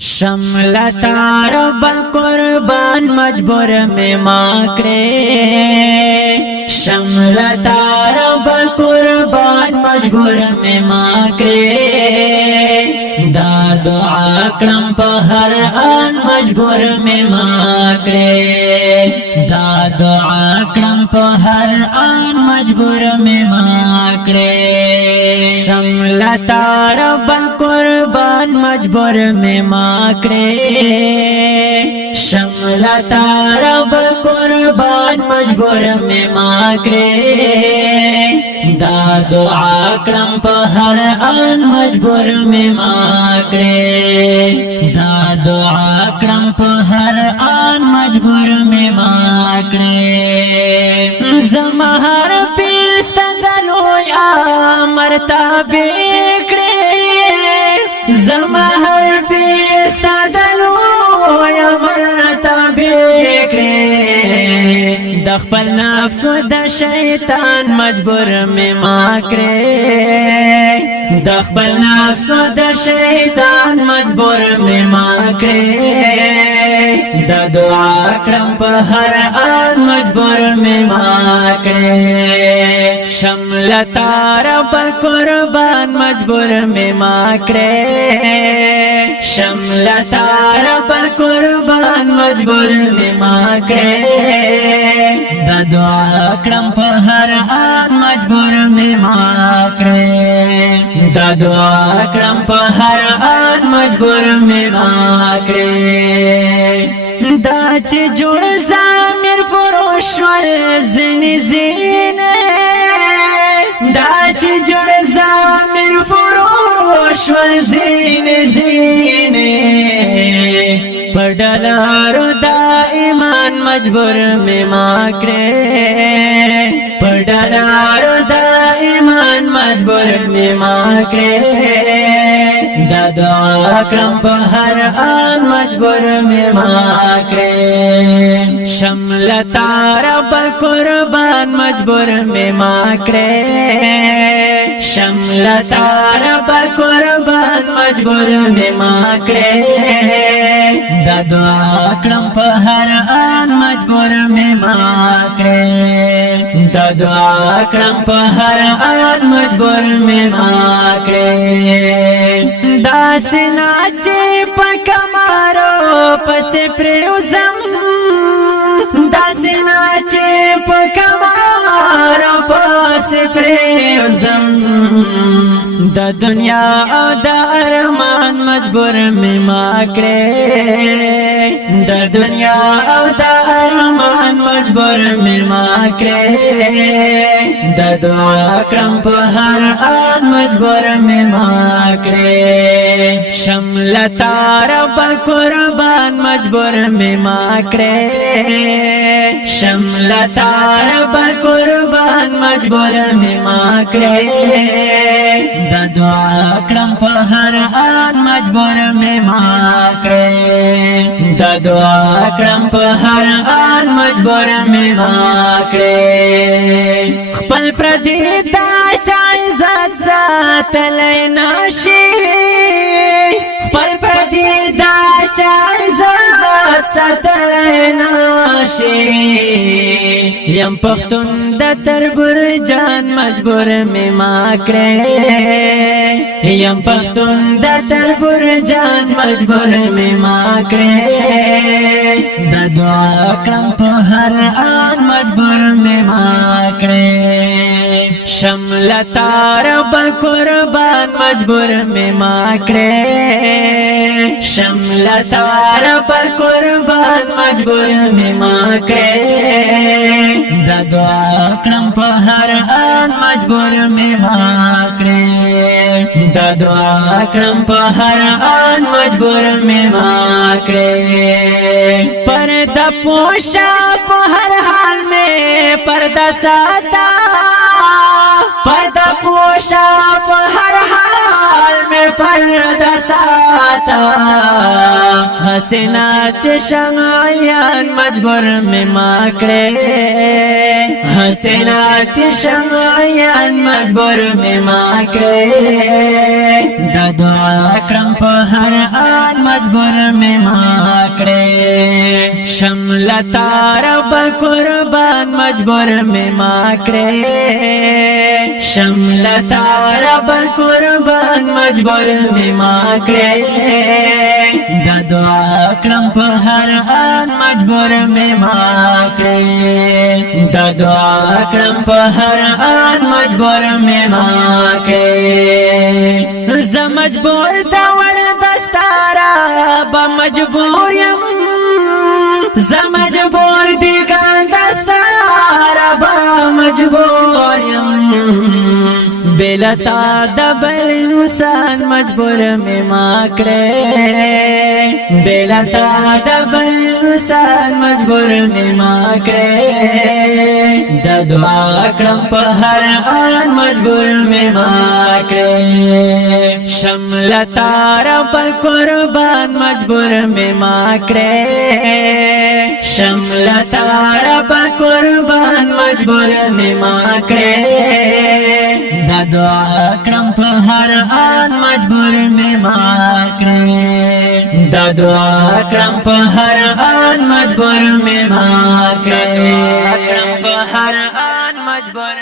شملتا رب قربان مجبور میں ماکڑے شملتا رب قربان مجبور میں ماکڑے دا دعا کرم پا ہر آن مجبور میں ماکڑے دا دعا کرم پا ہر آن مجبور میں ماکڑے شملتا رب قربان مجبور میں ماکڑے شملتا رب قربان مجبور میں ماکڑے دا دعا کرم پا ہر آن مجبور میں ماکڑے دا دعا کرم پا ہر آن مجبور میں ماکڑے زما ہر پیر ستندلو یا مرتا بیکڑے زما ہر پیر ستندلو یا مرتا بیکڑے د خپل نفس و د شیطان مجبور میں ماکڑے د خپل نفس و د شیطان مجبور میں ماکڑے د دعا کرم پا ہر آن مجبور میں ماکڑے شملتا رب قربان مجبور میں ماکڑے شملتا رب قربان مجبور میں ماکڑے دا دعا کرم پا ہر آن مجبور میں ماکڑے دا دعا کرم پا ہر آن مجبور میں ماکڑے دا چی جوڑ زامر فروش والزنی زینے دا چی جوڑ زامر فروش والزنی زینے پڑھلارو دا ایمان مجبور میں ماکڑے پڑھلارو دا ایمان مجبور میں ماکڑے دا دعا کرم پا ہر آن مجبور میں ماکڑے شملتا رب قربان مجبور میں ماکڑے شملتا رب قربان مجبور میں ماکڑے دا دعا کرم پا ہر آن مجبور میں ماکڑے دا دعا کرم پا ہر آن مجبور میں ماکڑے دا سنا چی پا کمارو پس پریوزم دا سنا چی پا کمارو پس پریوزم دا دنیا او دا ارمان مجبور میں ماکڑے دا دنیا او دا ارمان مجبور میں ماکڑے دا دعا کرم پا ہر آن مجبور میں ماکڑے شملتا رب قربان مجبور میں ماکڑے شملتا رب قربان مجبور میں ماکڑے دا دعا کرم پا ہر آن مجبور میں ماکڑے دا دعا کرم پا ہر آن مجبور میں ماکڑے خپل پردی دا چا عزت ذات لینا شی خپل پردی دا چا عزت ذات لینا شی یم پختون دا تربور جان مجبور میں ماکڑے یم پختون دا تربور جان مجبور میں ماکڑے دا دعا کرم پا ہر آن مجبور میں ماکڑے شملتا رب قربان مجبور میں ماکڑے شملتا رب قربان مجبور میں ماکڑے دا دعا کرم پا ہر آن مجبور میں ماکڑے دا دعا کرم پا ہر آن مجبور میں ماکڑے پردہ پوشا پا ہر حال میں پردہ ساتا پردہ پوشا پا ہر حال میں پردہ ساتا حسینات شمعیان مجبور می ما کړې حسینات شمعیان مجبور می ما کړې دا دعا کړم په هر آن مجبور می ما کړې شملتا رب قربان مجبور می ما کړې شملتا رب قربان مجبور می ما کړې دا دعا کړم په هر آن مجبور می ما کړې دا دعا کړم په هر آن مجبور می ما کړې ز مجبور تا ور دستارا با مجبور یم ز مجبور دی ګان دستارا با مجبور یم بلتا د بل انسان مجبور می ما کړې بلتا د بل انسان مجبور می ما کړې د دعا کړم په هر آن مجبور می ما کړې شملتا رب قربان مجبور می ما کړې شملتا رب قربان مجبور می ما کړې دا دعا کړم په هر آن مجبور می ما کړې دا دعا کړم په هر آن مجبور می ما کړې په هر آن مجبور